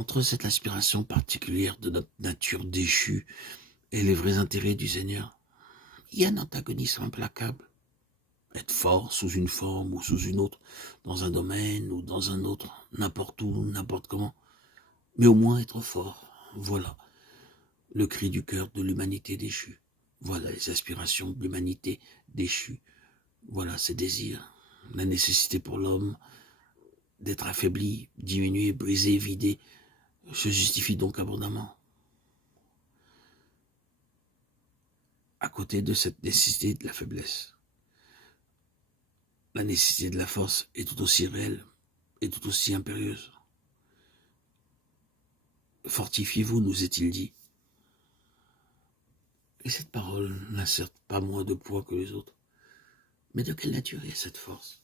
Entre cette aspiration particulière de notre nature déchue et les vrais intérêts du Seigneur, il y a un antagonisme implacable. Être fort sous une forme ou sous une autre, dans un domaine ou dans un autre, n'importe où, n'importe comment, mais au moins être fort. Voilà le cri du cœur de l'humanité déchue. Voilà les aspirations de l'humanité déchue. Voilà ses désirs, la nécessité pour l'homme d'être affaibli, diminué, brisé, vidé, se justifie donc abondamment. À côté de cette nécessité de la faiblesse, la nécessité de la force est tout aussi réelle et tout aussi impérieuse. Fortifiez-vous, nous est-il dit. Et cette parole n'a certes pas moins de poids que les autres. Mais de quelle nature est cette force?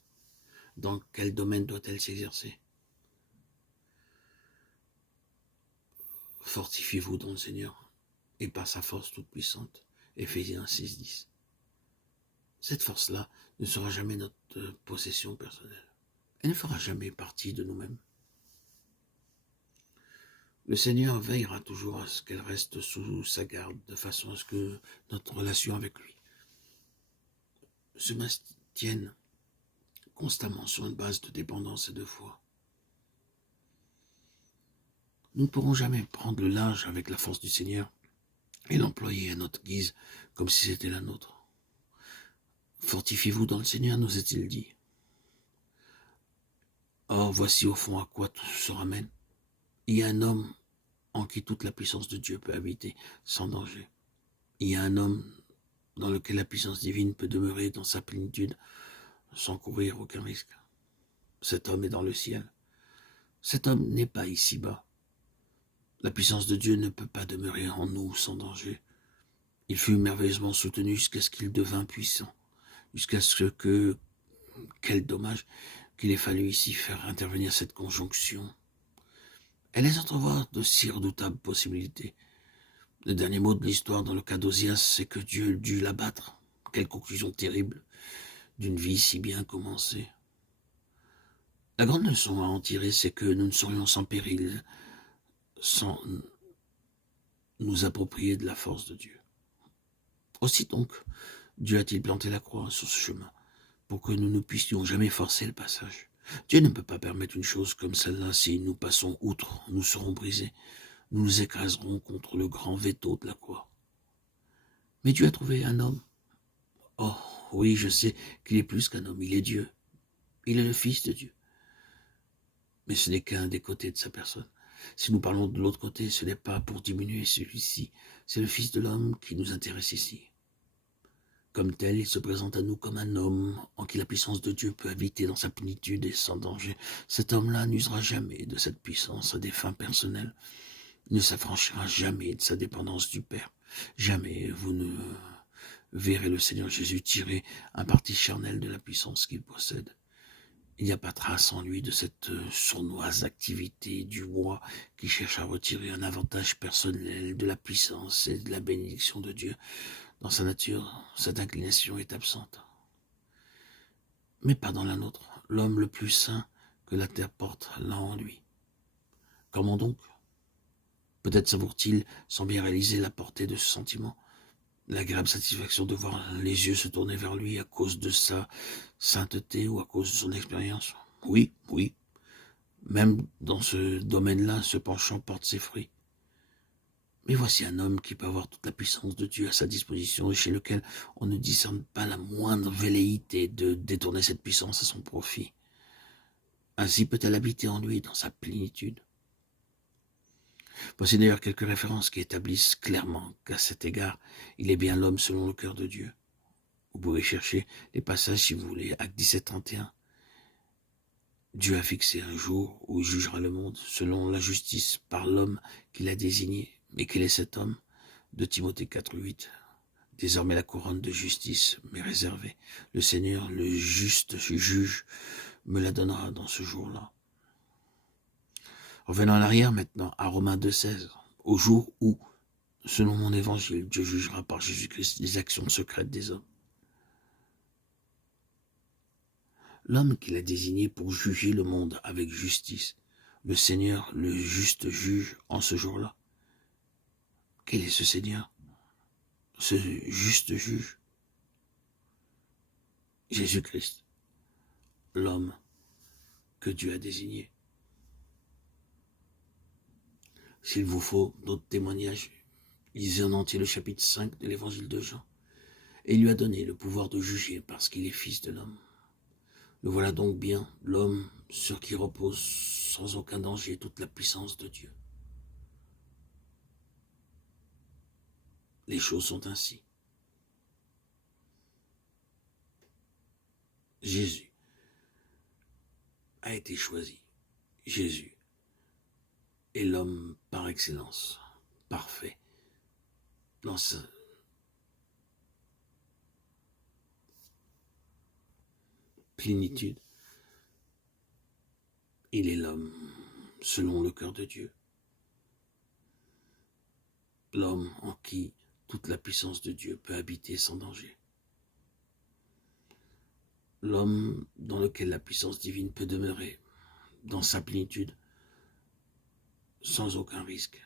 Dans quel domaine doit-elle s'exercer? Fortifiez-vous dans le Seigneur et par sa force toute puissante. Éphésiens 6:10. Cette force-là ne sera jamais notre possession personnelle. Elle ne fera jamais partie de nous-mêmes. Le Seigneur veillera toujours à ce qu'elle reste sous sa garde, de façon à ce que notre relation avec lui se maintienne constamment sur une base de dépendance et de foi. Nous ne pourrons jamais prendre le large avec la force du Seigneur et l'employer à notre guise comme si c'était la nôtre. Fortifiez-vous dans le Seigneur, nous est-il dit. Or, voici au fond à quoi tout se ramène. Il y a un homme en qui toute la puissance de Dieu peut habiter sans danger. Il y a un homme dans lequel la puissance divine peut demeurer dans sa plénitude sans courir aucun risque. Cet homme est dans le ciel. Cet homme n'est pas ici-bas. La puissance de Dieu ne peut pas demeurer en nous sans danger. Il fut merveilleusement soutenu jusqu'à ce qu'il devint puissant, jusqu'à ce que, quel dommage, qu'il ait fallu ici faire intervenir cette conjonction. Elle laisse entrevoir de si redoutables possibilités. Le dernier mot de l'histoire dans le cas d'Ozias, c'est que Dieu dut l'abattre. Quelle conclusion terrible d'une vie si bien commencée. La grande leçon à en tirer, c'est que nous ne serions sans péril, sans nous approprier de la force de Dieu. Aussi donc, Dieu a-t-il planté la croix sur ce chemin, pour que nous ne puissions jamais forcer le passage. Dieu ne peut pas permettre une chose comme celle-là. Si nous passons outre, nous serons brisés. Nous nous écraserons contre le grand veto de la croix. Mais Dieu a trouvé un homme. Oh, oui, je sais qu'il est plus qu'un homme, il est Dieu. Il est le Fils de Dieu. Mais ce n'est qu'un des côtés de sa personne. Si nous parlons de l'autre côté, ce n'est pas pour diminuer celui-ci. C'est le Fils de l'homme qui nous intéresse ici. Comme tel, il se présente à nous comme un homme en qui la puissance de Dieu peut habiter dans sa plénitude et sans danger. Cet homme-là n'usera jamais de cette puissance à des fins personnelles. Il ne s'affranchira jamais de sa dépendance du Père. Jamais vous ne verrez le Seigneur Jésus tirer un parti charnel de la puissance qu'il possède. Il n'y a pas trace en lui de cette sournoise activité du moi qui cherche à retirer un avantage personnel de la puissance et de la bénédiction de Dieu. Dans sa nature, cette inclination est absente. Mais pas dans la nôtre. L'homme le plus saint que la terre porte l'a en lui. Comment donc? Peut-être savoure-t-il sans bien réaliser la portée de ce sentiment, l'agréable satisfaction de voir les yeux se tourner vers lui à cause de sa sainteté ou à cause de son expérience. Oui, même dans ce domaine-là, ce penchant porte ses fruits. Mais voici un homme qui peut avoir toute la puissance de Dieu à sa disposition et chez lequel on ne discerne pas la moindre velléité de détourner cette puissance à son profit. Ainsi peut-elle habiter en lui dans sa plénitude. Voici d'ailleurs quelques références qui établissent clairement qu'à cet égard, il est bien l'homme selon le cœur de Dieu. Vous pouvez chercher les passages si vous voulez. Acte 17:31. Dieu a fixé un jour où il jugera le monde selon la justice par l'homme qu'il a désigné. Mais quel est cet homme? De Timothée 4:8. Désormais la couronne de justice m'est réservée. Le Seigneur, le juste juge, me la donnera dans ce jour-là. Revenons en arrière maintenant, à Romains 2:16. Au jour où, selon mon évangile, Dieu jugera par Jésus-Christ les actions secrètes des hommes. L'homme qu'il a désigné pour juger le monde avec justice le Seigneur, le juste juge en ce jour-là. Quel est ce Seigneur? Ce juste juge? Jésus-Christ, l'homme que Dieu a désigné. S'il vous faut d'autres témoignages, lisez en entier le chapitre 5 de l'évangile de Jean. Et il lui a donné le pouvoir de juger parce qu'il est fils de l'homme. Le voilà donc bien, l'homme sur qui repose sans aucun danger toute la puissance de Dieu. Les choses sont ainsi. Jésus a été choisi. Jésus est l'homme par excellence, parfait, dans sa plénitude. Il est l'homme selon le cœur de Dieu. L'homme en qui toute la puissance de Dieu peut habiter sans danger. L'homme dans lequel la puissance divine peut demeurer dans sa plénitude sans aucun risque.